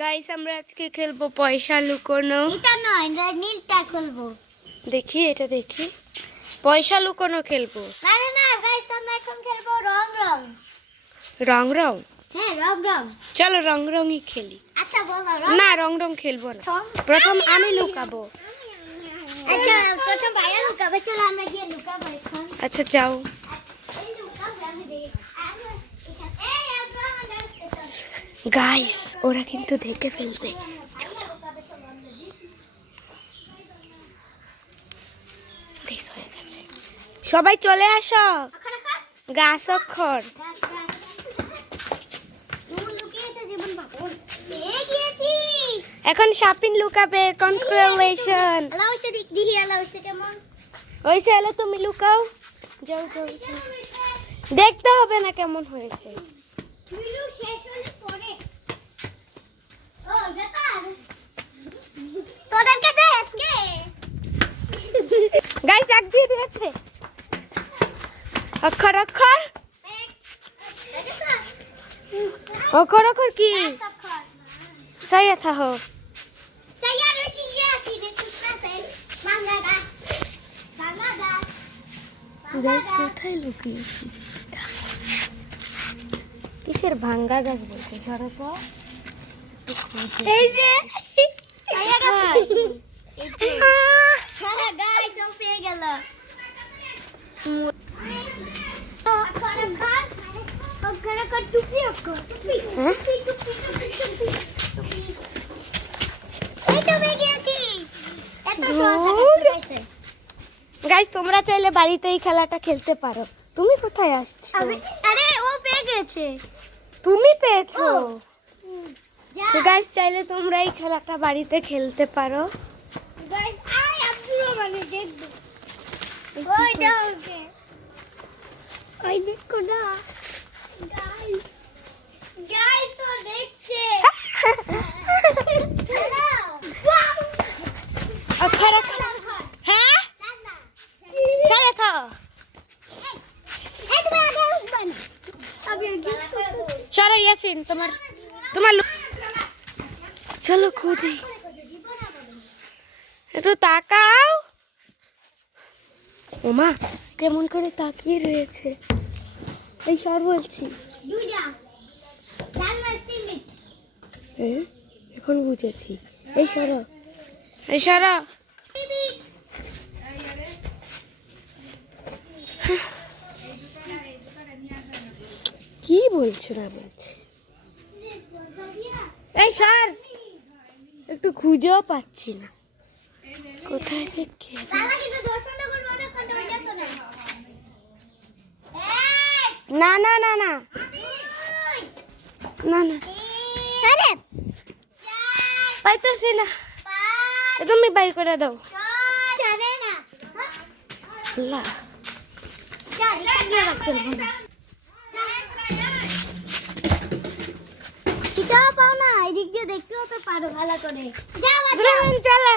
Guys আমরা আজকে খেলবো পয়সা লুকোনো। এটা নয়, নীলটা খেলবো। দেখি এটা দেখি, পয়সা লুকোনো খেলবো। না না না গাইস, আমরা এখন খেলবো রং রং। রং রং? হ্যাঁ রং রং। চলো রং রংই খেলি। আচ্ছা বলো রং। না রং রং খেলবো না, প্রথম আমি লুকাবো। আচ্ছা প্রথম ভাইয়া লুকাবে, চলো আমরা গিয়ে লুকাবো এখন। আচ্ছা যাও। এই লুকাবো আমি দেখি। এই আমরা গাইস ওরা কিন্তু দেখে ফেলবে। বেশ হয়ে গেছে, সবাই চলে আসো। গাছ অক্ষর। এখন শাপিন লুকাবে। কনগ্রাচুলেশন। ওই ছেলে তুমি লুকাও। যাও যাও, দেখতে হবে না কেমন হয়েছে। গাইস এক দিয়ে দিয়েছে। অক্ষর অক্ষর অক্ষর অক্ষর কি সही था हो। গাইস কোথায় লুকিয়েছি? কিসের ভাঙ্গা গাছ বলতে ধরো তো। এই যে গাইস ও পেয়ে গেল। গাইস তোমরা চাইলে বাড়িতে এই খেলাটা খেলতে পারো। তুমি কোথায় আসছো? আরে ও পেয়ে গেছে। তুমি পেয়েছো? তো গাইস চাইলে তোমরা এই খেলাটা বাড়িতে খেলতে পারো। গাইস আই আপনিও মানে দেখবে। ওই দেখো, ওই দেখো না গাইস। গাইস তো দেখছে। অক্ষর হ্যাঁ চলে তো। চলো ইয়াসিন তোমার চলো খুঁজি। একটু তাকাও। ওমা কেমন করে তাকিয়ে রয়েছে। এই সর বলছি। এখন বুঝেছি। এই সরো, এই সরো। কি বলছেন আমি? এই সর, একটু খুঁজেও পাচ্ছি না কোথায় যে না না না না না না পাইতেছি না। তুমি বাইর করে দাও। পাও না, এদিক দিয়ে দেখতেও তো পারো ভালো করে। চলা